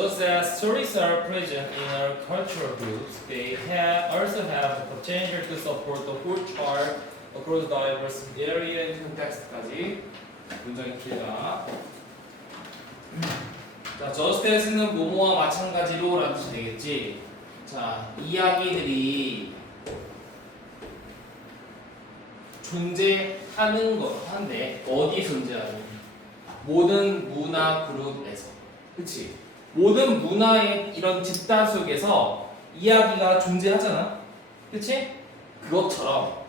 just as stories are present in our cultural groups, they also have the potential to support the whole child across diverse area and context까지. 문장이 길다. 자, just as는 뭐뭐와 마찬가지로 라는 뜻이 되겠지. 자, 이야기들이 존재하는 거 한데 어디 존재하는? 모든 문화 그룹에서. 그치? 모든 문화의 이런 집단 속에서 이야기가 존재하잖아. 그치? 그것처럼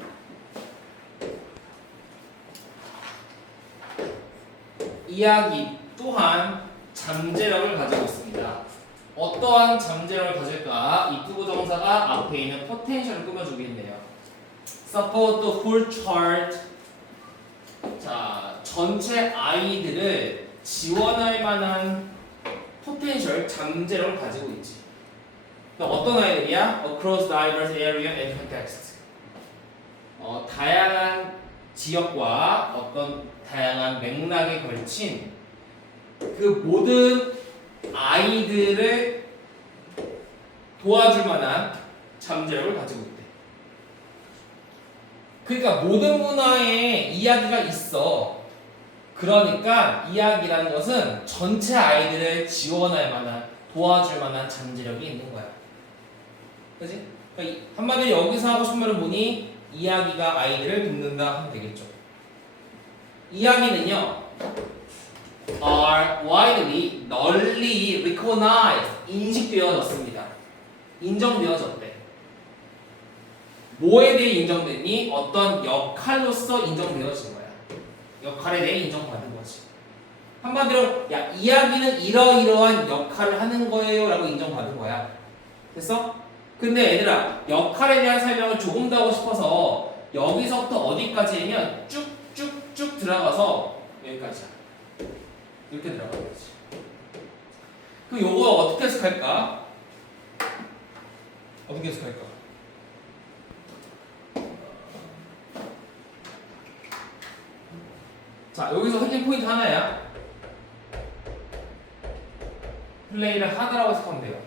이야기 또한 잠재력을 가지고 있습니다. 어떠한 잠재력을 가질까? 이 부부정사가 앞에 있는 포텐셜을 꾸며주고 있네요. Support the whole child. 자, 전체 아이들을 지원할 만한 포텐셜, 잠재력을 가지고 있지. 어떤 아이들이야? Across diverse area and context. 다양한 지역과 어떤 다양한 맥락에 걸친 그 모든 아이들을 도와줄 만한 잠재력을 가지고 있대. 그러니까 모든 문화에 이야기가 있어. 그러니까 이야기라는 것은 전체 아이들을 지원할 만한, 도와줄 만한 잠재력이 있는 거야. 그치? 그러니까 한마디로 여기서 하고 싶은 말은 뭐니? 이야기가 아이들을 돕는다 하면 되겠죠. 이야기는요, are widely, 널리 recognized, 인식되어졌습니다. 인정되어졌대. 뭐에 대해 인정됐니? 어떤 역할로서 인정되어진 거야. 역할에 대해 인정받은 거지. 한마디로 야, 이야기는 이러이러한 역할을 하는 거예요 라고 인정받은 거야. 됐어? 근데 얘들아, 역할에 대한 설명을 조금 더 하고 싶어서 여기서부터 어디까지면 쭉쭉쭉 들어가서 여기까지야. 이렇게 들어가야지. 그럼 요거 어떻게 해석할까? 어떻게 해석할까? 자, 여기서 핵심 포인트 하나야. 플레이를 하다라고 해석하면 돼요.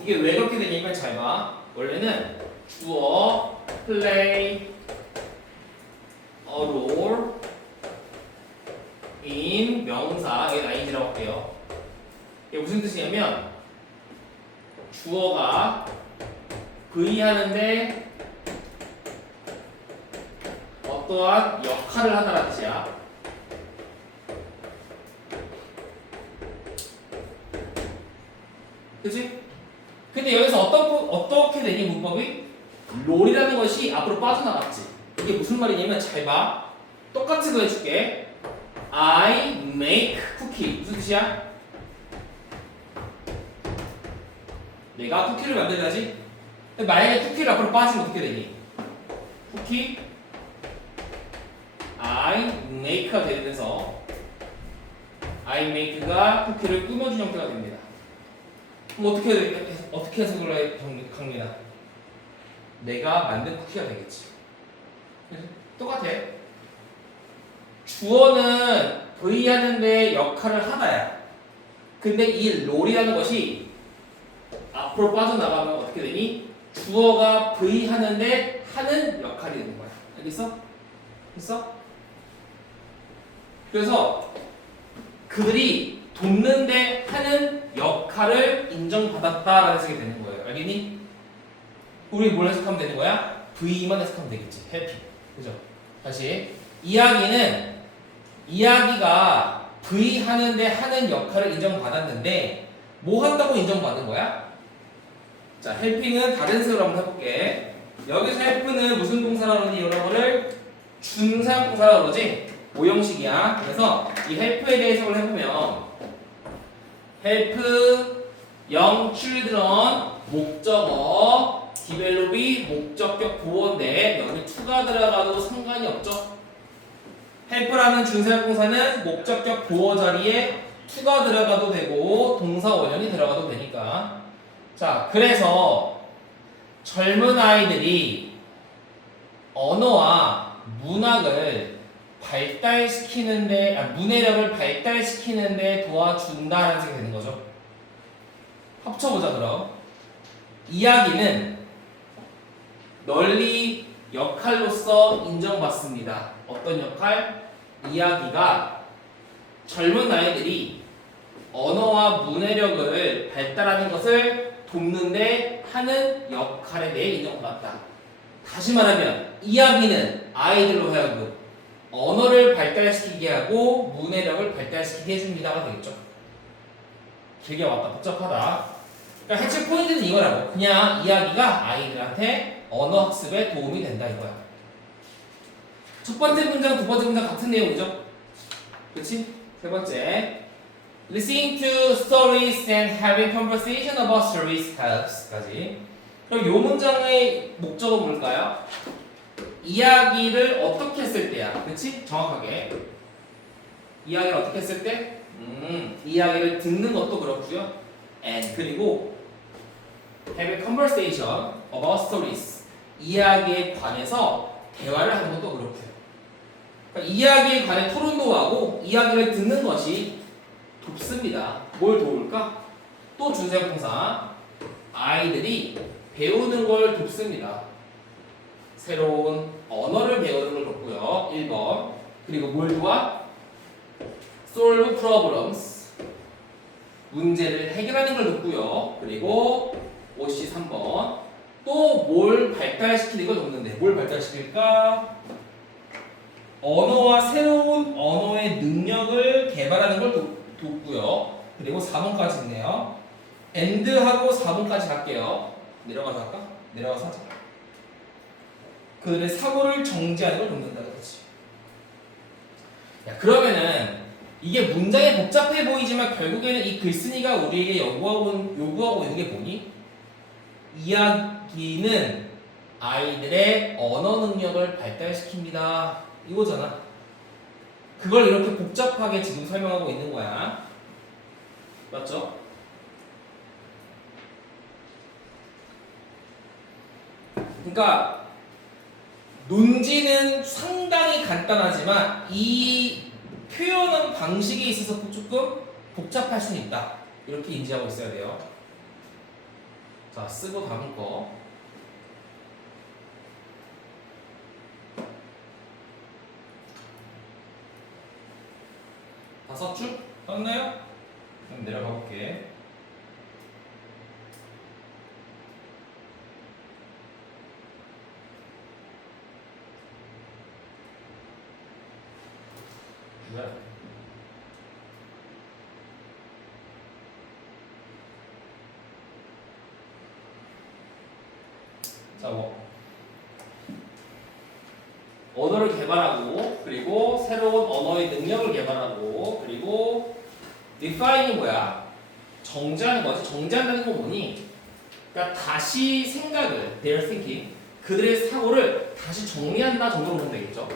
이게 왜 그렇게 되냐면 잘 봐. 원래는 주어, play, a role in 명사, 이게 ing라고 할게요. 이게 무슨 뜻이냐면 주어가 V 하는데 어떠한 역할을 하다라는 뜻이야. 그치? 근데 여기서 어떻게 되니 문법이? 롤이라는 것이 앞으로 빠져나갔지. 이게 무슨 말이냐면 잘 봐. 똑같이 거 해줄게. I make cookie. 무슨 뜻이야? 내가 쿠키를 만들다지? 만약에 쿠키를 앞으로 빠지면 어떻게 되니? 쿠키 I make가 되면서 I make가 쿠키를 꾸며준 형태가 됩니다. 그럼 어떻게 해석을 해, 강민아? 내가 만든 쿠키가 되겠지. 똑같아. 주어는 V 하는데 역할을 하다야. 근데 이 롤이라는 것이 앞으로 빠져나가면 어떻게 되니? 주어가 V 하는데 하는 역할이 되는 거야. 알겠어? 됐어? 그래서 그들이 돕는데 하는 역할을 인정받았다라는 해석이 되는 거예요. 알겠니? 우리 뭘 해석하면 되는 거야? V만 해석하면 되겠지. 해피. 그죠? 다시. 이야기가 V 하는데 하는 역할을 인정받았는데 뭐 한다고 인정받은 거야? 자, helping은 다른 식으로 한번 해볼게. 여기서 help는 무슨 동사라고 그러니? 여러분을 준사동사라고 그러지? 오형식이야. 그래서 이 help에 대해 해석을 해보면 help, young children, 목적어, develop이 목적격 보어인데 여기 to가 들어가도 상관이 없죠. help라는 준사동사는 목적격 보어 자리에 to가 들어가도 되고 동사 원형이 들어가도 되니까. 자, 그래서 젊은 아이들이 언어와 문학을 발달시키는데, 문해력을 발달시키는데 도와준다라는 생각이 되는 거죠. 합쳐보자 그럼. 이야기는 널리 역할로서 인정받습니다. 어떤 역할? 이야기가 젊은 아이들이 언어와 문해력을 발달하는 것을 돕는데 하는 역할에 대해 인정받았다. 다시 말하면 이야기는 아이들로 하여금 언어를 발달시키게 하고 문해력을 발달시키게 해줍니다가 되겠죠. 길게 왔다 복잡하다. 그러니까 해체 포인트는 이거라고. 그냥 이야기가 아이들한테 언어 학습에 도움이 된다 이거야. 첫 번째 문장, 두 번째 문장 같은 내용이죠. 그렇지? 세 번째, listening to stories and having conversation about stories helps까지. 그럼 이 문장의 목적은 뭘까요? 이야기를 어떻게 했을 때야. 그렇지? 정확하게. 이야기를 어떻게 했을 때? 이야기를 듣는 것도 그렇고요. And 그리고 have a conversation about stories. 이야기에 관해서 대화를 하는 것도 그렇고요. 그러니까 이야기에 관해 토론도 하고 이야기를 듣는 것이 돕습니다. 뭘 도울까? 또 준사형동사 아이들이 배우는 걸 돕습니다. 새로운 언어를 배우는 걸 돕고요. 1번. 그리고 뭘 도와? solve problems. 문제를 해결하는 걸 돕고요. 그리고 OC 3번. 또 뭘 발달시키는 걸 돕는데 뭘 발달시킬까? 언어와 새로운 언어의 능력을 개발하는 걸 돕고요. 그리고 4번까지 있네요. and하고 4번까지 갈게요. 내려가서 할까? 내려가서 하자. 그들의 사고를 정지하는 걸 돕는다 그렇지. 야, 그러면은 이게 문장이 복잡해 보이지만 결국에는 이 글쓴이가 우리에게 요구하고 있는 게 뭐니? 이야기는 아이들의 언어 능력을 발달시킵니다. 이거잖아. 그걸 이렇게 복잡하게 지금 설명하고 있는 거야. 맞죠? 그러니까 논지는 상당히 간단하지만 이 표현한 방식에 있어서 조금 복잡할 수는 있다. 이렇게 인지하고 있어야 돼요. 자, 쓰고 다음 거. 다섯 줄 떴나요? 그럼 내려가 볼게. 뭐야? 자, 언어를 개발하고 그리고 새로운 언어의 능력을 개발하고 그리고 define이 뭐야? 정지하는 거지. 정지한다는 건 뭐니? 그러니까 다시 생각을 their thinking 그들의 사고를 다시 정리한다 정도로 보면 되겠죠.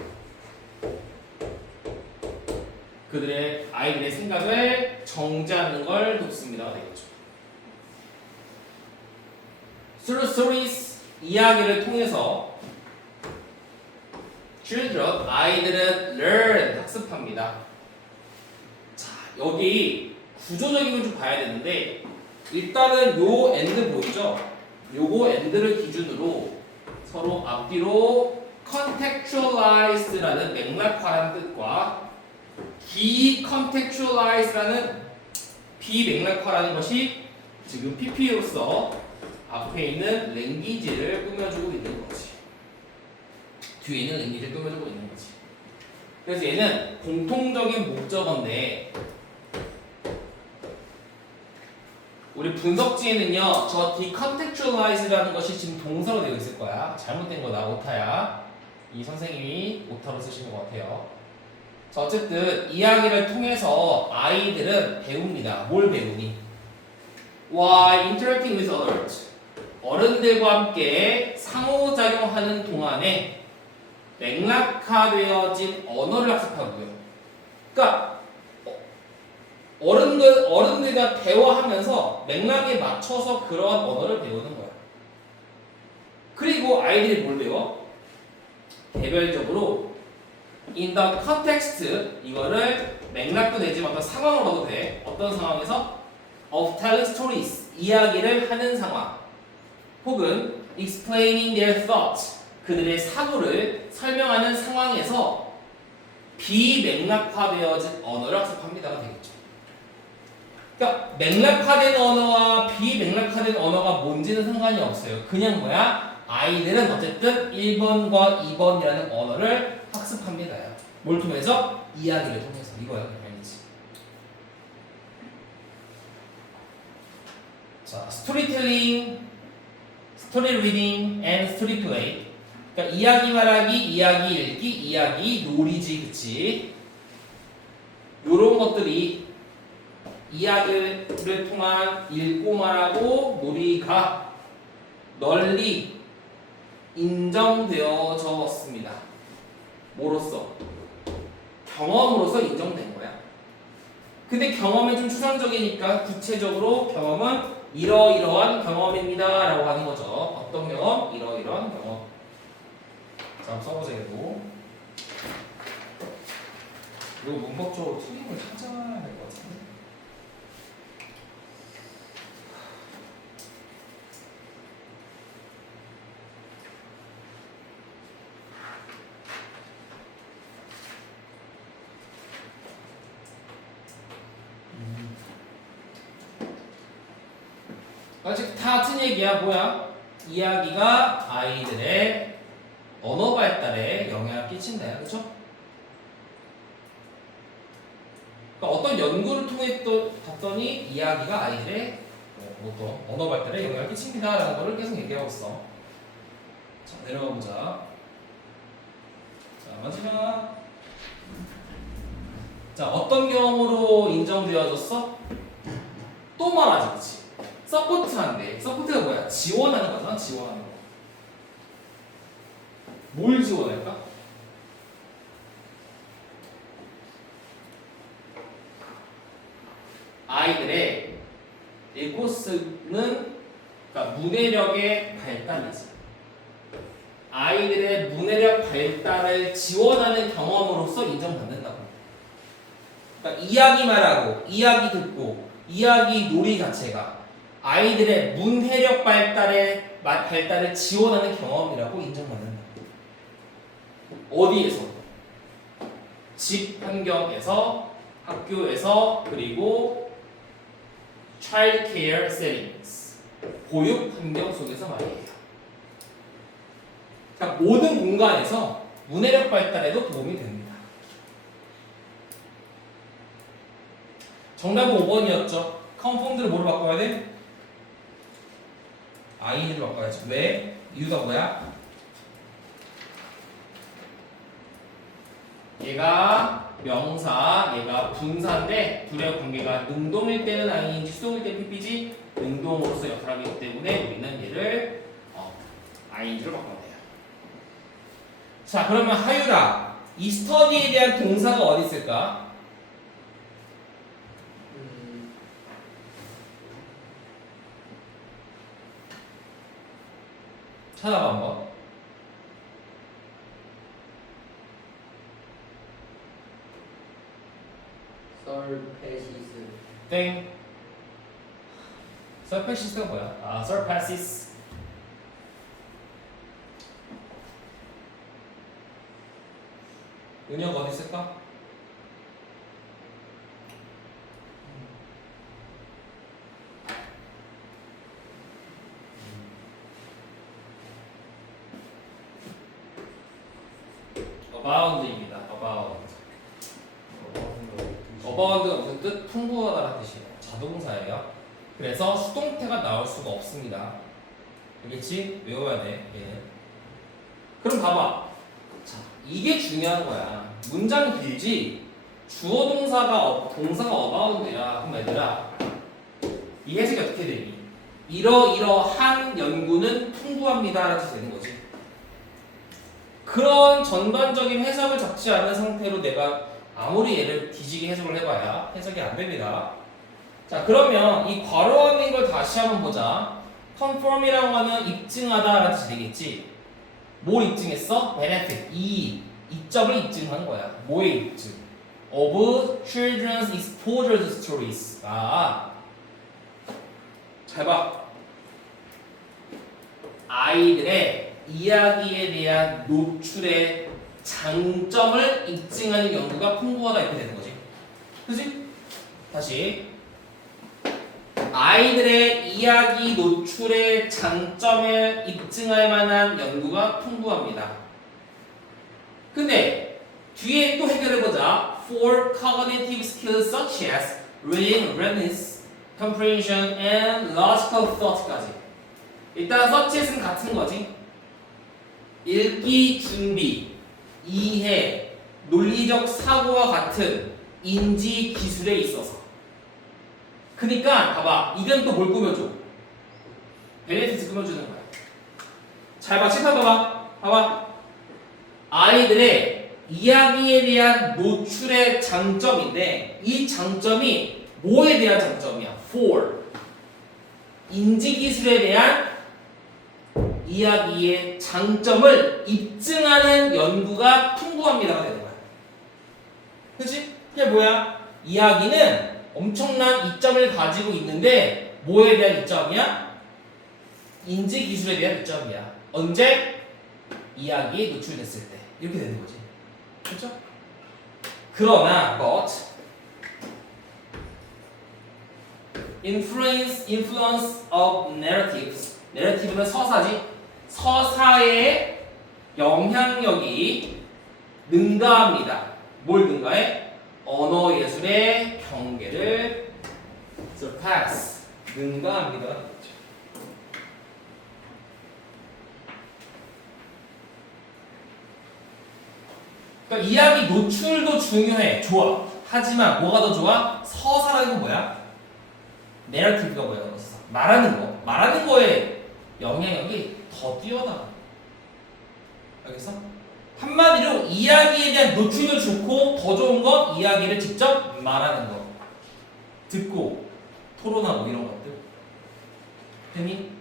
그들의 아이들의 생각을 정지하는 걸 돕습니다 되겠죠. Through stories 이야기를 통해서 children 아이들은 learn 학습합니다. 자, 여기 구조적인 걸 좀 봐야 되는데 일단은 요 and 보이죠? 요거 and를 기준으로 서로 앞뒤로 contextualize라는 맥락화라는 뜻과 decontextualize라는 비맥락화라는 것이 지금 PP로서 앞에 있는 랭귀지를 꾸며주고 있는 거지. 뒤에 있는 랭귀지를 꾸며주고 있는 거지. 그래서 얘는 공통적인 목적어인데 우리 분석지에는요 저 decontextualize라는 것이 지금 동사로 되어 있을 거야. 잘못된 거다. 오타야. 이 선생님이 오타로 쓰신 것 같아요. 자, 어쨌든 이야기를 통해서 아이들은 배웁니다. 뭘 배우니? While interacting with others 어른들과 함께 상호작용하는 동안에 맥락화되어진 언어를 학습하고요. 그러니까 어른들과 대화하면서 맥락에 맞춰서 그러한 언어를 배우는 거야. 그리고 아이들이 뭘 배워? 개별적으로 in the context 이거를 맥락도 되지만 어떤 상황으로 봐도 돼. 어떤 상황에서? of telling stories, 이야기를 하는 상황, 혹은 explaining their thoughts, 그들의 사고를 설명하는 상황에서 비맥락화되어진 언어를 학습합니다가 되겠죠. 그러니까 맥락화된 언어와 비맥락화된 언어가 뭔지는 상관이 없어요. 그냥 뭐야? 아이들은 어쨌든 1번과 2번이라는 언어를 학습합니다요. 뭘 통해서? 이야기를 통해서. 이거야, 아니지. 자, 스토리텔링, 스토리 리딩, and 스토리 플레이. 그러니까 이야기 말하기, 이야기 읽기, 이야기 놀이지, 그치? 요런 것들이 이야기를 통한 읽고 말하고 놀이가 널리 인정되어졌습니다. 뭐로써? 경험으로서 인정된 거야. 근데 경험이 좀 추상적이니까 구체적으로 경험은 이러이러한 경험입니다 라고 하는 거죠. 어떤 경험? 이러이러한 경험. 자, 한번 써보자 이거. 그리고 문법적으로 틀린 걸 찾아야 될 것 같은데. 아직 다 같은 얘기야. 뭐야? 이야기가 아이들의 언어 발달에 영향을 끼친다. 그렇죠? 그러니까 어떤 연구를 통해 또 봤더니 이야기가 아이들의 어떤 언어 발달에 영향을 끼칩니다 라는 거를 계속 얘기하고 있어. 자, 내려가 보자. 자, 마지막. 자, 어떤 경험으로 인정되어졌어? 또 말하지, 그치? 서포트한데. 서포트가 뭐야? 지원하는 거잖아, 지원하는 거. 뭘 지원할까? 아이들의 읽고 쓰는, 그러니까 문해력의 발달이지. 아이들의 문해력 발달을 지원하는 경험으로서 인정받는다고. 그러니까 이야기 말하고, 이야기 듣고, 이야기 놀이 자체가 아이들의 문해력 발달을 지원하는 경험이라고 인정받는다. 어디에서? 집 환경에서, 학교에서, 그리고 child care settings, 보육 환경 속에서 말이에요. 그러니까 모든 공간에서 문해력 발달에도 도움이 됩니다. 정답은 5번이었죠. confound를 뭐로 바꿔야 돼? ing로 바꿔야지. 왜? 이유가 뭐야? 얘가 명사, 얘가 분사인데 둘의 관계가 능동일 때는 ing인지 수동일 때는 pp지 능동으로서 역할을 하기 때문에 우리는 얘를 ing로 바꿔야 돼요. 자, 그러면 하유라, 이 스터디에 대한 동사가 어디 있을까? 찾아봐 한번. surpasses. 땡. surpasses가 뭐야? 아, surpasses. 은혁 어디 있을까? abound입니다. abound. abound가 무슨 뜻? 풍부하다라는 뜻이에요. 자동사예요. 그래서 수동태가 나올 수가 없습니다. 알겠지? 외워야 돼. 얘는. 그럼 봐봐. 자, 이게 중요한 거야. 문장 길지? 주어 동사가 abound야. 그럼 얘들아, 이 해석이 어떻게 되니? 이러이러한 연구는 풍부합니다 라고 되는 거지. 그런 전반적인 해석을 잡지 않은 상태로 내가 아무리 얘를 뒤지게 해석을 해봐야 해석이 안 됩니다. 자, 그러면 이 괄호 안에 걸 다시 한번 보자. conform이라고 하는 입증하다 라는 뜻이 되겠지. 뭘 입증했어? benefit, 이점을 입증한 거야. 뭐의 입증? of children's exposure to stories. 잘 봐. 아이들의 이야기에 대한 노출의 장점을 입증하는 연구가 풍부하다 이렇게 되는 거지. 그지? 다시. 아이들의 이야기 노출의 장점을 입증할 만한 연구가 풍부합니다. 근데 뒤에 또 해결해보자. For cognitive skills such as reading, readiness, comprehension, and logical thought까지. 일단 such는 같은 거지. 읽기, 준비, 이해, 논리적 사고와 같은 인지 기술에 있어서. 그니까 봐봐. 이건 또 뭘 꾸며줘? 베네피트 꾸며주는 거야. 잘 봐. 칠판 봐봐. 봐봐. 아이들의 이야기에 대한 노출의 장점인데 이 장점이 뭐에 대한 장점이야? For 인지기술에 대한 이야기의 장점을 입증하는 연구가 풍부합니다가 되는 거야. 그치? 그게 뭐야? 이야기는 엄청난 이점을 가지고 있는데 뭐에 대한 이점이야? 인지기술에 대한 이점이야. 언제? 이야기에 노출됐을 때 이렇게 되는 거지. 그렇죠? 그러나 but influence of narratives narrative는 서사지. 서사의 영향력이 능가합니다. 뭘 능가해? 언어 예술의 경계를 surpass 능가합니다. 그러니까 이야기 노출도 중요해. 좋아. 하지만 뭐가 더 좋아? 서사라는 건 뭐야? 내러티브가 뭐야? 말하는 거. 말하는 거에 영향력이 더 뛰어나. 알겠어? 한마디로 이야기에 대한 노출도 좋고 더 좋은 건 이야기를 직접 말하는 거. 듣고 토론하고 이런 것들. 됐니?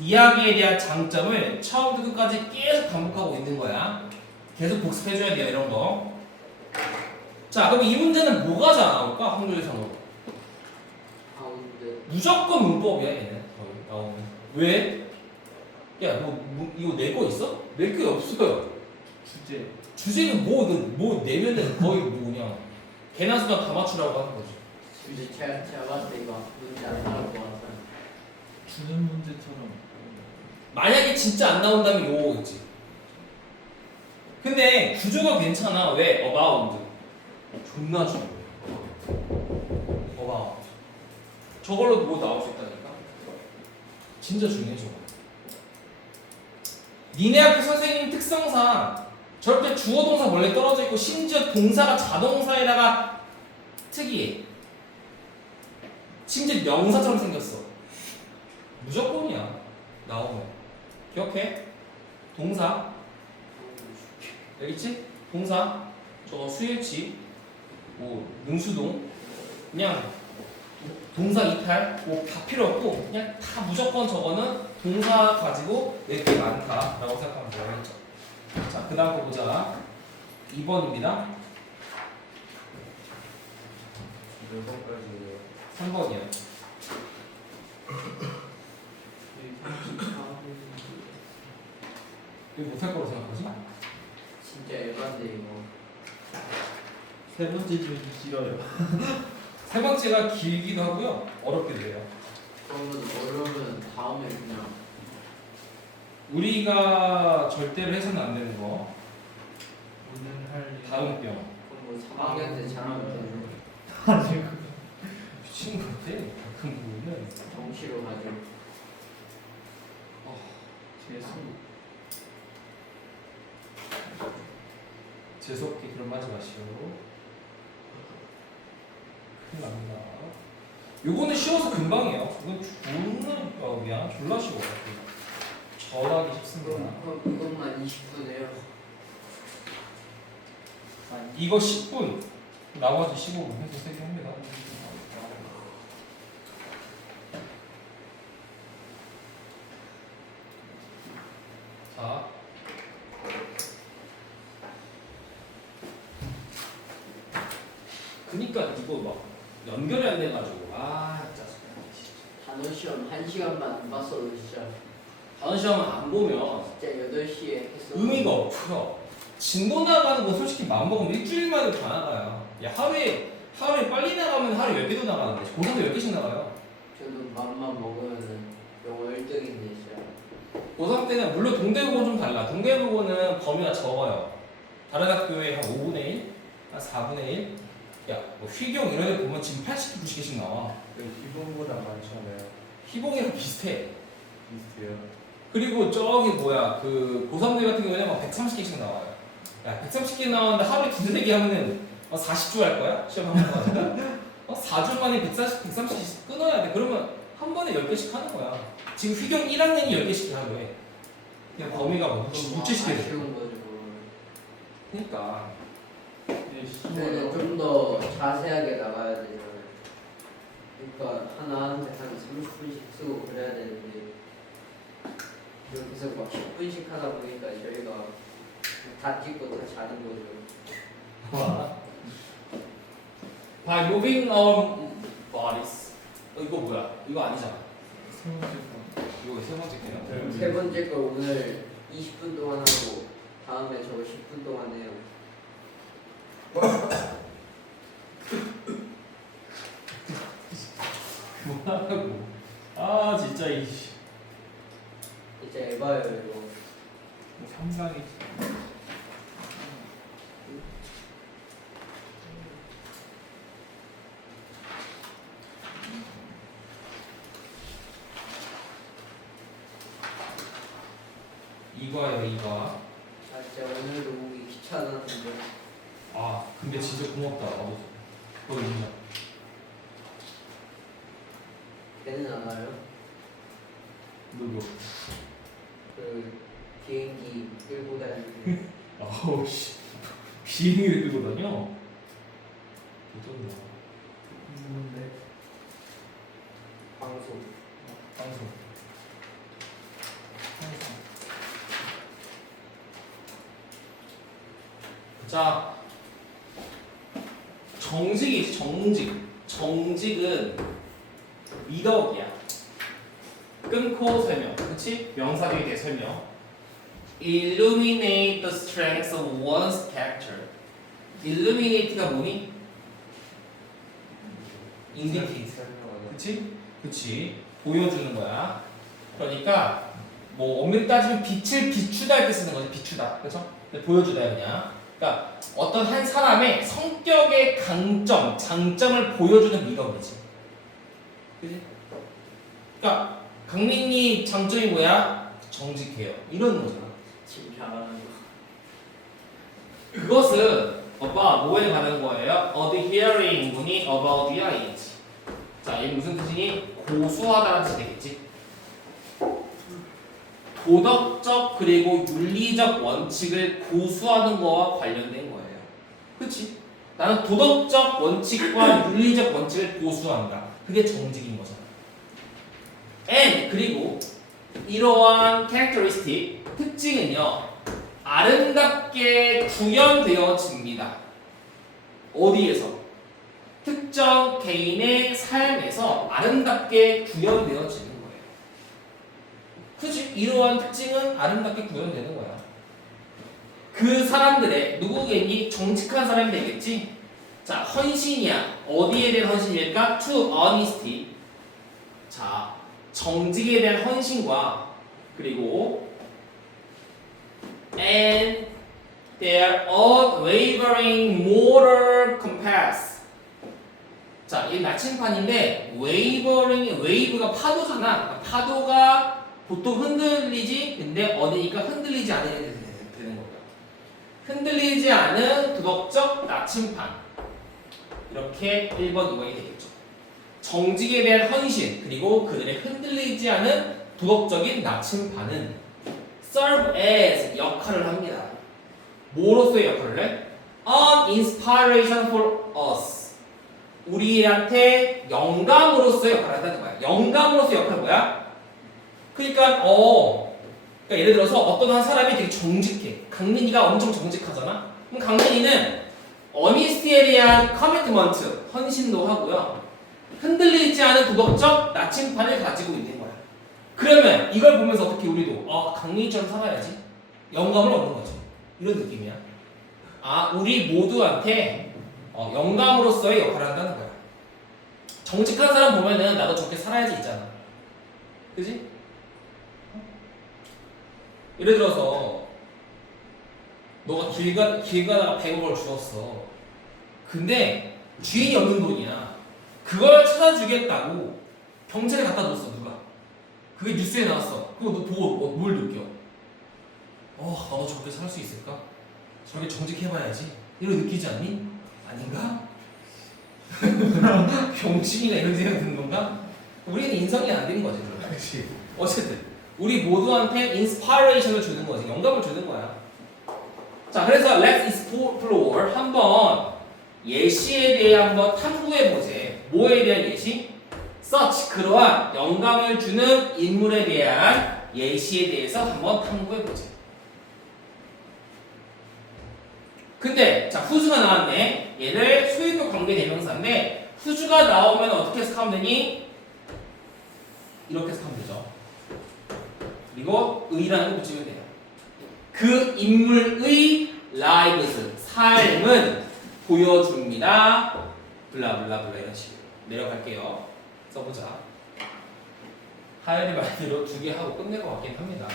이야기에 대한 장점을 처음부터 끝까지 계속 반복하고 있는 거야. 계속 복습해줘야 돼요, 이런 거. 자, 그럼 이 문제는 뭐가 잘 나올까? 확률상으로. 가운데. 무조건 문법이야, 얘는. 거의 나오면. 왜? 야, 너 이거 내 거 있어? 낼 게 없어요. 주제는 뭐 내면은 거의 뭐 그냥 개나 수나 다 맞추라고 하는 거지. 근데 제가 봤을 때 이거 문제 안 나올 것 같아요. 주는 문제처럼. 만약에 진짜 안 나온다면 요거겠지. 근데 구조가 괜찮아. 왜? 어바운드. 존나 중요해. 어바운드. 저걸로도 뭐 나올 수 있다니까. 진짜 중요해 저거. 니네 학교 선생님 특성상 절대 주어 동사 원래 떨어져 있고 심지어 동사가 자동사에다가 특이해. 심지어 명사처럼 생겼어. 무조건이야. 나오면. 기억해? 동사. 여기 있지? 동사. 저거 수일치. 뭐 능수동. 그냥 동사 이탈. 뭐 다 필요 없고 그냥 다 무조건 저거는 동사 가지고 이렇게 많다라고 생각하면 되겠죠. 자, 그 다음 거 보자. 2번입니다. 몇 번까지예요? 3번이요. 이거 못할 거라고 생각하지? 진짜 에반데 이거. 세 번째 좀 싫어요. 세 번째가 길기도 하고요. 어렵기도 해요. 그러면 다음에 그냥 우리가 절대로 해서는 안 되는 거. 오늘 할 일. 다음 병. 그럼 뭐 3학년 때 잘하면 되는 아니 미친 것 같아. 가끔 보면. 정시로 가지고. 재수. 재수없게 그런 말 하지 마시오. 큰일 납니다. 요거는 쉬워서 금방이에요. 이건 존나 그냥 졸라 쉬워. 전하기 쉽습니다. 그럼 이것만 20분에요. 이거 10분, 나머지 15분 해서 3개 합니다. 자, 그니까 이거 막 연결이 안 돼가지고 짜증나. 단어 시험 1시간만 안 봤어도 진짜 단어 시험을 안 보면 진짜 8시에 했어. 의미가 없고요. 진도 나가는 거 솔직히 마음먹으면 일주일만에 다 나가요. 야, 하루에 빨리 나가면 하루에 10개도 나가는데 고사도 10개씩 나가요. 저도 맘만 먹으면은 영어 1등인데 진짜. 고3 때는 물론 동대국어는 좀 달라. 동대국어는 범위가 적어요. 다른 학교에 한 5분의 1? 한 4분의 1? 야, 뭐 휘경 이런 데 보면 지금 80개, 90개씩 나와. 기본보다 많잖아요. 희봉이랑 비슷해. 비슷해요. 그리고 저기 뭐야 그 고3들 같은 경우에는 막 130개씩 나와요. 야 130개 나왔는데 하루에 두세 개 하면은 40주 할 거야? 시험 한 번 가지고 4주 만에 130개씩 끊어야 돼. 그러면 한 번에 10개씩 하는 거야. 지금 휘경 1학년이 10개씩 하루에. 그냥 범위가 뭐 60개 돼. 아쉬운 거죠. 그러니까 네, 근데 좀 더 자세하게 나가야 되잖아요. 그러니까 하나한테 한 30분씩 쓰고 그래야 되는데 이렇게 해서 막 10분씩 하다 보니까 저희가 다 찍고 다 자는 거죠. By moving our bodies. 이거 뭐야? 이거 아니잖아. 세 번째 거. 이거 세 번째 개요. 네. 세 번째 거 오늘 20분 동안 하고 다음에 저거 10분 동안 해요. 뭐하고? 아 진짜 이. 진짜 에바예요 이거. 상당히 이거예요 이거. 아 진짜 오늘도 오기 귀찮았는데. 아 근데 진짜 고맙다 나도. 너 인정. 걔는 알아요? 누구? 그 비행기 끌고 다니는 아우 씨. 비행기를 끌고 다녀? 어쩐다. 있는데 방송. 방송. 항상 자, 정직이 정직. 정직은 미덕이야. 끊고 설명. 그치? 명사들에 대해 설명. Illuminate the strengths of one's character. Illuminate가 뭐니? Indicate. 그치? 그치. 보여주는 거야. 그러니까 뭐 엄밀히 따지면 빛을 비추다 할 때 쓰는 거지. 비추다. 그렇죠? 보여주다 그냥. 그러니까 어떤 한 사람의 성격의 강점, 장점을 보여주는 미덕이지. 그치? 그러니까 강민이 장점이 뭐야? 정직해요. 이런 거잖아. 지금 잘하는 거. 그것은 about 뭐에 관한 거예요? adhering 문이 about the ing. 자, 얘는 무슨 뜻이니? 고수하다라는 뜻이 되겠지. 도덕적 그리고 윤리적 원칙을 고수하는 거와 관련된 거예요. 그치? 나는 도덕적 원칙과 윤리적 원칙을 고수한다. 그게 정직인 거잖아. and 그리고 이러한 characteristic 특징은요 아름답게 구현되어집니다. 어디에서? 특정 개인의 삶에서 아름답게 구현되어지는 거예요. 그치? 이러한 특징은 아름답게 구현되는 거야. 그 사람들의 누구겠니? 정직한 사람이 되겠지? 자, 헌신이야. 어디에 대한 헌신일까? To honesty. 자, 정직에 대한 헌신과 그리고 and their unwavering moral compass. 자, 이 나침판인데 wave가 파도잖아. 파도가 보통 흔들리지, 근데 어디니까 흔들리지 않으면 되는 거예요. 흔들리지 않은 도덕적 나침판. 이렇게 1번, 2번이 되겠죠. 정직에 대한 헌신, 그리고 그들의 흔들리지 않은 도덕적인 나침반은 serve as 역할을 합니다. 뭐로서의 역할을 해? An inspiration for us. 우리한테 영감으로서의 역할을 한다는 거야. 영감으로서의 역할은 뭐야? 그러니까 예를 들어서 어떤 한 사람이 되게 정직해. 강민이가 엄청 정직하잖아. 그럼 강민이는 honesty에 대한 커미트먼트, 헌신도 하고요. 흔들리지 않은 도덕적 나침판을 가지고 있는 거야. 그러면 이걸 보면서 어떻게 우리도 강민이처럼 살아야지 영감을 얻는 거지. 이런 느낌이야. 우리 모두한테 영감으로서의 역할을 한다는 거야. 정직한 사람 보면은 나도 저렇게 살아야지 있잖아. 그지? 예를 들어서 너가 길 가다가 100억을 주었어. 근데 주인이 없는 돈이야. 그걸 찾아주겠다고 경찰에 갖다 줬어. 누가? 그게 뉴스에 나왔어. 그거 너 보고 뭘 느껴? 나도 저렇게 살 수 있을까? 저렇게 정직해봐야지. 이런 느끼지 않니? 아닌가? 병신이나 이런 생각 드는 건가? 우리는 인성이 안 되는 거지. 그렇지. 어쨌든 우리 모두한테 인스파이레이션을 주는 거지. 영감을 주는 거야. 자, 그래서 let's explore 한번 예시에 대해 한번 탐구해보제. 뭐에 대한 예시? such 그러한 영감을 주는 인물에 대한 예시에 대해서 한번 탐구해보제. 근데 자 후주가 나왔네. 얘를 소유격 관계 대명사인데 후주가 나오면 어떻게 해석하면 되니? 이렇게 해석하면 되죠. 그리고 의라는 거 붙이면 돼요. 그 인물의 lives 삶은 보여줍니다. 블라블라블라 이런 식으로 내려갈게요. 써보자. 하열이 말대로 2개 하고 끝낼 것 같긴 합니다.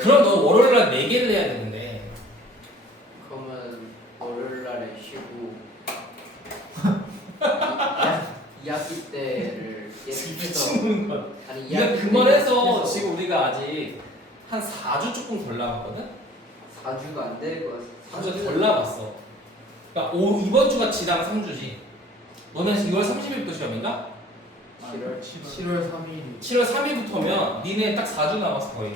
그럼 너 월요일날 4개를 해야 되는데 그러면 월요일날에 쉬고 2학기 때를 예습해서 미치는 거야. 아니 네가 2학기 그만해서 지금 우리가 아직 한 4주 조금 덜 남았거든? 4주가 안 될 것 같아. 4주 덜 남았어. 그러니까 이번 주가 지랑 3주지. 너는 2월 30일부터 시험인가? 7월 3일. 7월 3일부터면 니네 딱 4주 남았어 거의.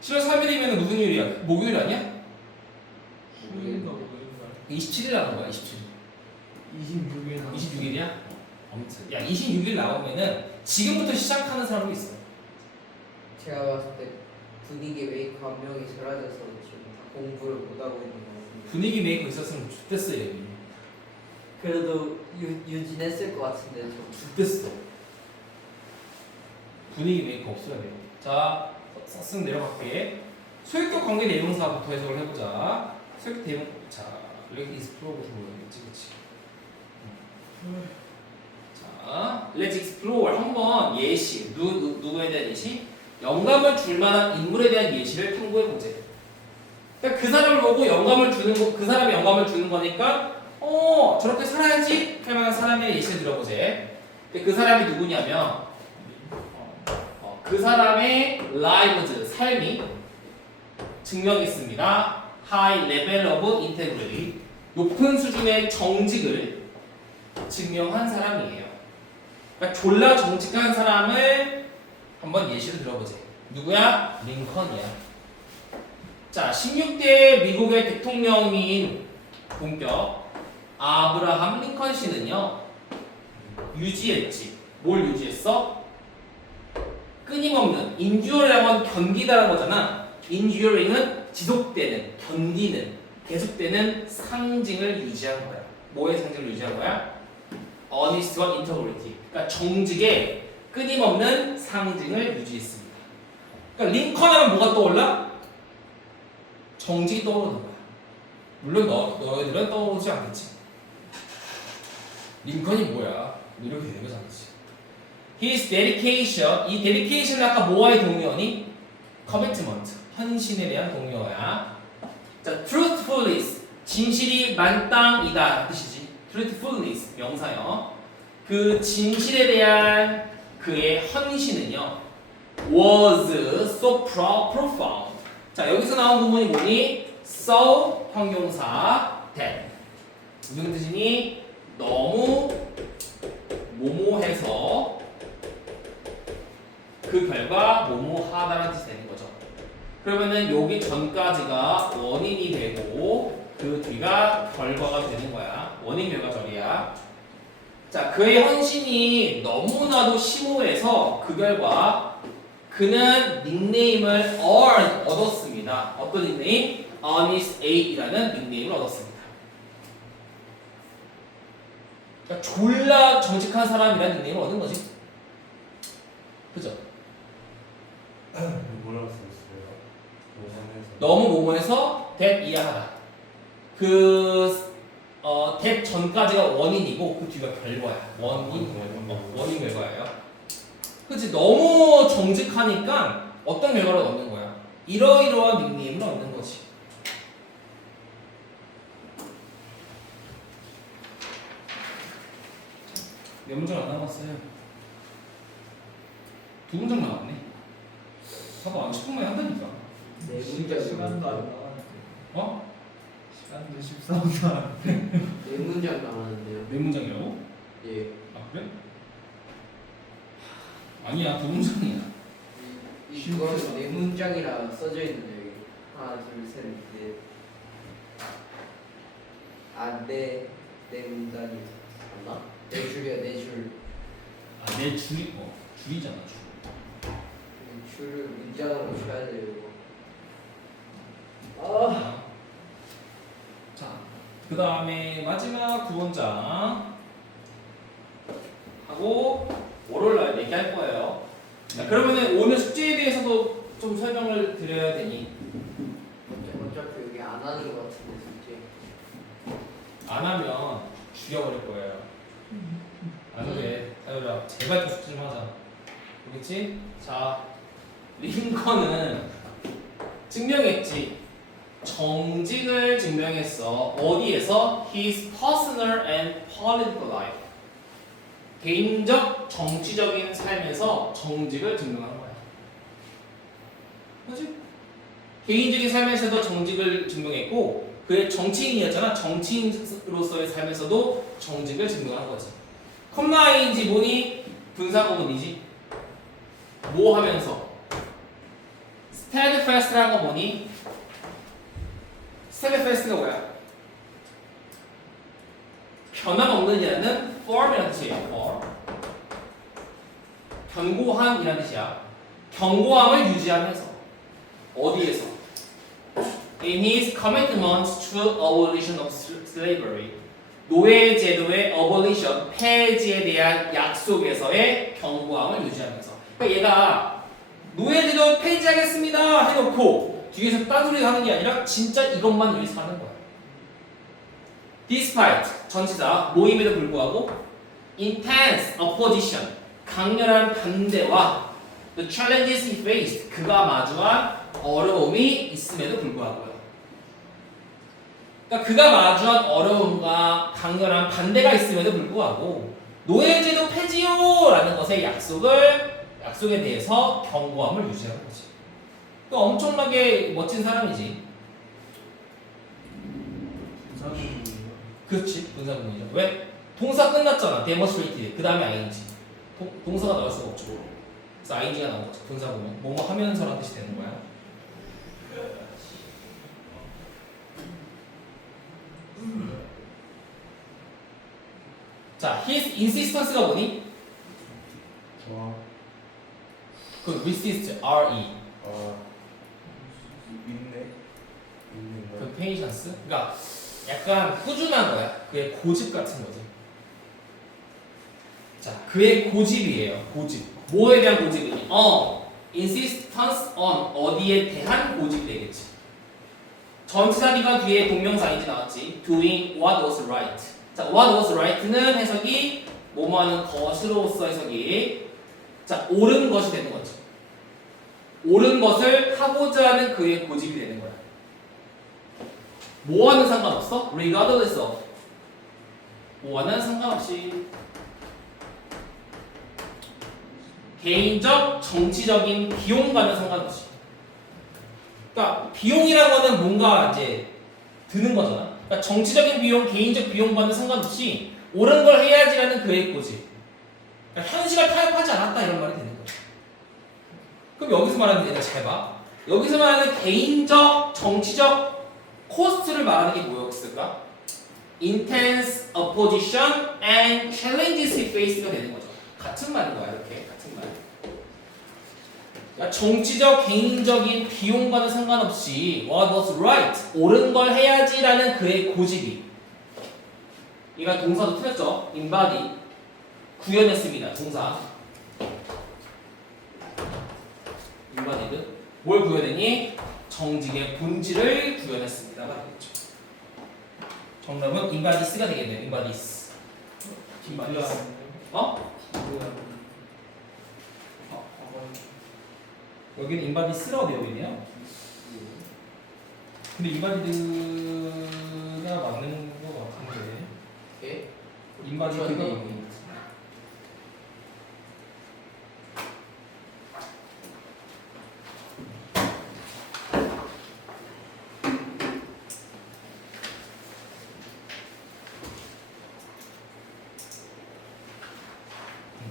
7월 3일이면 무슨 요일이야? 목요일 아니야? 수요일인가 목요일인가. 27일 하는 거야 27일. 26일. 26일이야? 아무튼 야 26일 나오면은 지금부터 시작하는 사람도 있어. 제가 봤을 때 분위기 메이커 한 명이 사라져서 지금 다 공부를 못 하고 있는 것 같은데. 분위기 메이커 있었으면 좋댔어 얘. 그래도 유진했을 것 같은데 좀. 좋댔어. 분위기 메이커 없어야 돼요. 자, 쓱 내려갈게. 소유격 관계 대명사부터 해석을 해보자. 소유격 대명, 자, let's explore부터 보여야겠지, 그치? 자, let's explore 한번 예시, 누구에 대한 예시? 영감을 줄 만한 인물에 대한 예시를 탐구해보자. 그러니까 그 사람을 보고 영감을 주는 거, 그 사람이 영감을 주는 거니까, 저렇게 살아야지 할 만한 사람의 예시를 들어보자. 근데 그 사람이 누구냐면, 그 사람의 lives, 삶이 증명했습니다. high level of integrity, 높은 수준의 정직을 증명한 사람이에요. 그러니까 졸라 정직한 사람을 한번 예시를 들어보세요. 누구야? 링컨이야. 자, 16대 미국의 대통령인 본격 아브라함 링컨 씨는요 유지했지. 뭘 유지했어? 끊임없는 endure라는 건 견디다라는 거잖아. enduring은 지속되는, 견디는, 계속되는 상징을 유지한 거야. 뭐의 상징을 유지한 거야? honest와 integrity. 그러니까 정직의 끊임없는 상징을 유지했습니다. 그러니까 링컨 하면 뭐가 떠올라? 정직이 떠오르는 거야. 물론 너희들은 떠오르지 않겠지. 링컨이 뭐야? 이렇게 되는 거지 않겠지. His dedication, 이 dedication은 아까 뭐와의 동의어니? commitment, 헌신에 대한 동의어야. 자, truthfulness, 진실이 만땅이다 뜻이지. truthfulness, 명사요. 그 진실에 대한 그의 헌신은요 was so profound. 자, 여기서 나온 부분이 뭐니? so 형용사 that 무슨 뜻이니? 너무 뭐뭐해서 그 결과 뭐뭐하다라는 뜻이 되는 거죠. 그러면은 여기 전까지가 원인이 되고 그 뒤가 결과가 되는 거야. 원인 결과절이야. 자, 그의 헌신이 너무나도 심오해서 그 결과 그는 닉네임을 얻었습니다. 어떤 닉네임? Honest A이라는 닉네임을 얻었습니다. 그러니까 졸라 정직한 사람이라는 닉네임을 얻은 거지. 그죠? 뭐라고 써있어요? 모선에서 너무 모모해서 that 이하하다. that 전까지가 원인이고 그 뒤가 결과야. 원인 결과예요. 그치? 너무 정직하니까 어떤 결과를 얻는 거야? 이러이러한 닉네임을 얻는 거지. 몇 문장 안 남았어요? 2문장 남았네. 봐봐, 10분만에 한다니까. 네 문장 시간도 안 나왔는데. 어? 시간도 14분도 안 돼. 네 문장 나왔는데요. 몇 문장이라고? 예. 아 그래? 아니야, 2문장이야. 이거는 네 문장이라 써져 있는데 여기 하나 둘셋넷 네 문단이 맞나? 네 줄이야 네 줄. 아, 내 줄이 줄이잖아, 줄. 줄을 문장으로 쳐야 돼요 이거. 자, 그 다음에 마지막 9문장 하고 월요일날 얘기할 거예요. 자, 그러면은 오늘 숙제에 대해서도 좀 설명을 드려야 되니 어차피 여기 안 하는 것 같은데 숙제. 안 하면 죽여버릴 거예요. 안 돼. 사유라, 제발 좀 숙제 좀 하자. 알겠지? 자, 링컨은 증명했지. 정직을 증명했어. 어디에서? His personal and political life. 개인적, 정치적인 삶에서 정직을 증명한 거야. 그렇지? 개인적인 삶에서도 정직을 증명했고 그의 정치인이었잖아. 정치인으로서의 삶에서도 정직을 증명한 거지. 컴라인지 뭐니? 분사구문이지. 뭐 하면서? steadfast라는 거 뭐니? steadfast가 뭐야? 변함없는이라는 firm이라는 뜻이에요. firm. 견고함이라는 뜻이야. 견고함을 유지하면서 어디에서? In his commitment to abolition of slavery. 노예 제도의 abolition, 폐지에 대한 약속에서의 견고함을 유지하면서. 그러니까 얘가 노예 제도 폐지하겠습니다 해놓고 뒤에서 딴소리 하는 게 아니라 진짜 이것만 위해서 하는 거야. Despite 전치사 모임에도 불구하고 intense opposition 강렬한 반대와 the challenges he faced 그가 마주한 어려움이 있음에도 불구하고요. 그러니까 그가 마주한 어려움과 강렬한 반대가 있음에도 불구하고 노예제도 폐지요라는 것의 약속에 대해서 견고함을 유지하는 거지. 그러니까 엄청나게 멋진 사람이지. 부사구문이요. 그렇지, 분사구문이죠. 왜? 동사 끝났잖아. demonstrate. 그 다음에 ing. 동사가 나올 수가 없죠. 그래서 ing가 나온 거죠. 분사구문. 뭐뭐 하면서라는 뜻이 되는 거야. 자, his insistance가 뭐니? 저하 그 resist, re. 있네 그 patience. 그러니까 약간 꾸준한 거야. 그의 고집 같은 거지. 자, 그의 고집이에요. 고집. 뭐에 대한 고집이니? insistence on 어디에 대한 고집이 되겠지. 전치사니까 뒤에 동명사인지 나왔지. doing what was right. 자, what was right는 해석이 뭐뭐 하는 것으로서 해석이 자, 옳은 것이 되는 거지. 옳은 것을 하고자 하는 그의 고집이 되는 거야. 뭐와는 상관없어? regardless of. 뭐와는 상관없이 개인적, 정치적인 비용과는 상관없이. 그러니까 비용이라는 거는 뭔가 이제 드는 거잖아. 그러니까 정치적인 비용, 개인적 비용과는 상관없이 옳은 걸 해야지라는 그의 고집. 그러니까 현실을 타협하지 않았다 이런 말이 되는 거야. 그럼 여기서 말하는 얘는 잘 봐. 여기서 말하는 개인적, 정치적 코스트를 말하는 게 뭐였을까? Intense opposition and challenges he faced가 되는 거죠. 같은 말인 거야, 이렇게 같은 말. 그러니까 정치적, 개인적인 비용과는 상관없이 what was right, 옳은 걸 해야지라는 그의 고집이 이가 동사도 틀렸죠? embody 구현했습니다. 동사 embodied 뭘 구현했니? 정직의 본질을 구현했습니다가 되겠죠. 정답은 embodies가 되겠네요. embodies. 어? 여기는 embodies라고 되어 있네요. 근데 embodied가 맞는 것 같은데. 예? embodied가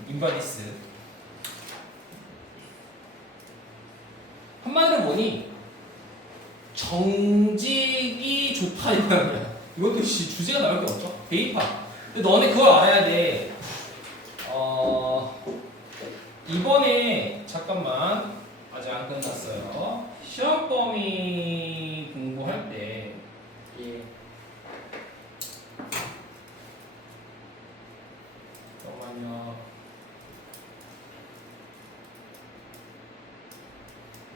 embodies. 한마디로 뭐니? 정직이 좋다 이 말이야. 이것도 주제가 나올 게 없죠. 대입학. 근데 너네 그걸 알아야 돼. 이번에 잠깐만 아직 안 끝났어요. 시험 범위 공부할 때 예. 잠깐만요.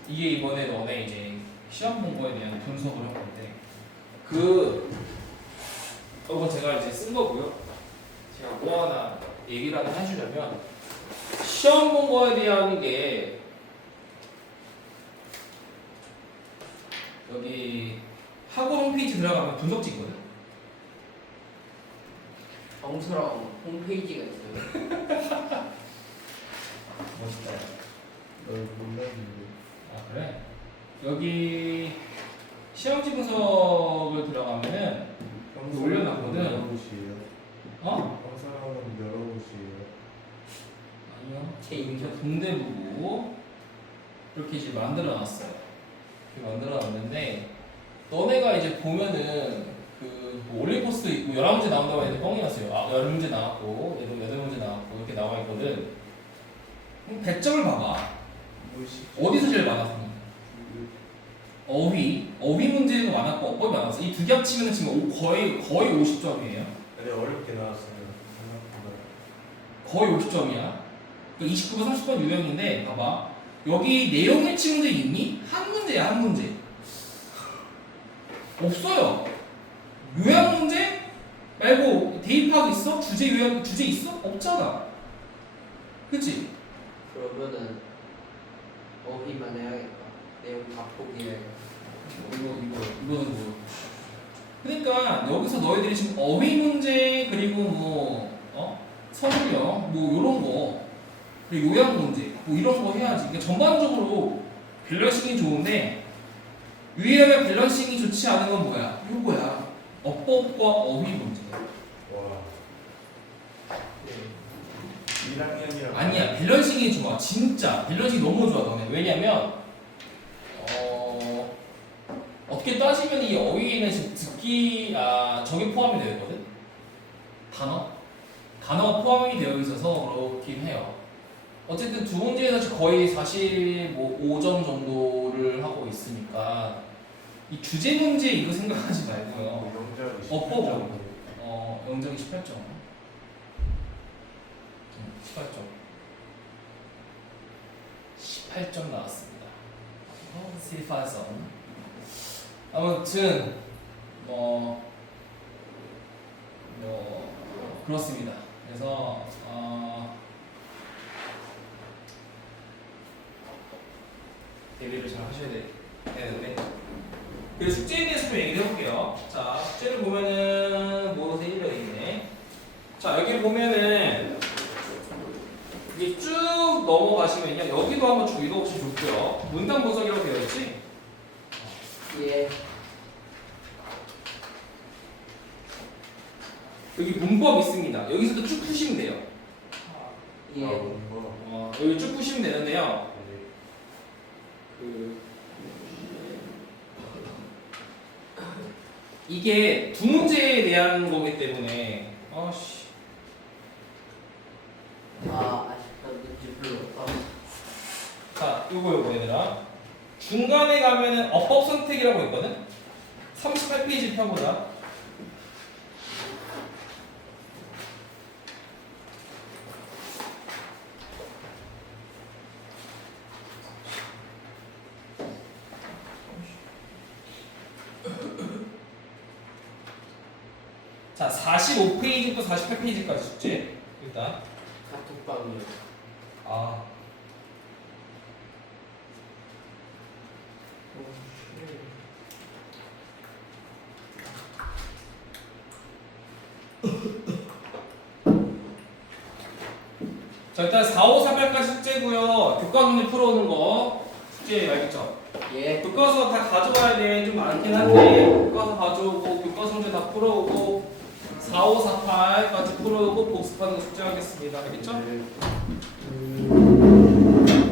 이게 이번에 너네 이제 시험 공부에 대한 분석을 한 건데 이건 제가 이제 쓴 거고요. 제가 뭐 하나 얘기를 하나 해주려면 시험 본 거에 대한 게 여기 학원 홈페이지 들어가면 분석지 있거든. 정서랑 홈페이지가 있어요. 멋있다. 널 몰랐는데. 아 그래? 여기 시험지 분석을 들어가면은 올려놨거든. 여러 곳이에요. 어? 평사람은 여러 곳이에요. 아니요. 제 인사 동대부고 이렇게 이제 만들어놨어요. 이렇게 만들어놨는데 너네가 이제 보면은 뭐 올림포스도 있고 11문제 나온다고 했는데 뻥이 났어요. 아 10문제 나왔고 얘도 8문제 나왔고 이렇게 나와 있거든. 그럼 100점을 봐봐. 어디서 제일 많았어? 어휘 문제가 많았고 어법이 많았어. 이 두 개 합치면 지금 거의 50점이에요. 근데 어렵게 나왔어요. 생각보다. 거의 50점이야. 29번, 30번 유형인데 봐봐. 여기 내용 일치 문제 있니? 한 문제야, 한 문제. 없어요. 요약 문제 말고 대입하고 있어? 주제 요약 주제 있어? 없잖아. 그치? 그러면은 어휘만 해야겠다. 내용 다 포기해야겠다. 이거는 뭐. 그러니까 여기서 너희들이 지금 어휘 문제 그리고 서술형 요런 거 그리고 요약 문제 이런 거 해야지. 그러니까 전반적으로 밸런싱이 좋은데 유일하게 밸런싱이 좋지 않은 건 뭐야? 요거야. 어법과 어휘 문제. 와. 네. 1학년이랑 아니야, 밸런싱이 좋아. 진짜 밸런싱이 너무 좋아 너네. 왜냐면 어떻게 따지면 이 어휘에는 지금 듣기 저게 포함이 되어 있거든. 단어가 포함이 되어 있어서 그렇긴 해요. 어쨌든 두 문제에서 거의 45점 정도를 하고 있으니까 이 주제 문제 이거 생각하지 말고요. 영작이 어법 영적이 18점. 18점 나왔습니다. 실파선. 아무튼 그렇습니다. 그래서 대비를 잘 하셔야 되는데 그래서 숙제에 대해서 좀 얘기를 해볼게요. 자, 숙제를 보면은 뭐로 되어 있네. 자, 여기 보면은 이게 쭉 넘어가시면요. 여기도 한번 쭉 읽어보시면 좋고요. 문단 분석이라고 되어 있지? 예. 여기 문법 있습니다. 여기서도 쭉 푸시면 돼요. 예. 여기 쭉 푸시면 되는데요. 이게 두 문제에 대한 거기 때문에 아쉽다. 문제 별로 없다. 자, 요거 얘들아. 중간에 가면은 어법 선택이라고 있거든. 38페이지 펴보자. 자, 45페이지부터 48페이지까지 숙제. 일단. 카톡방이요. 아. 자, 일단 4, 5, 3발까지 숙제고요. 교과 문제 풀어오는 거 숙제 알겠죠? 예. 교과서 다 가져와야 돼. 좀 많긴 한데 교과서 가져오고 교과서 문제 다 풀어오고 4, 5, 4, 8까지 풀어오고 복습하는 거 숙제하겠습니다. 알겠죠?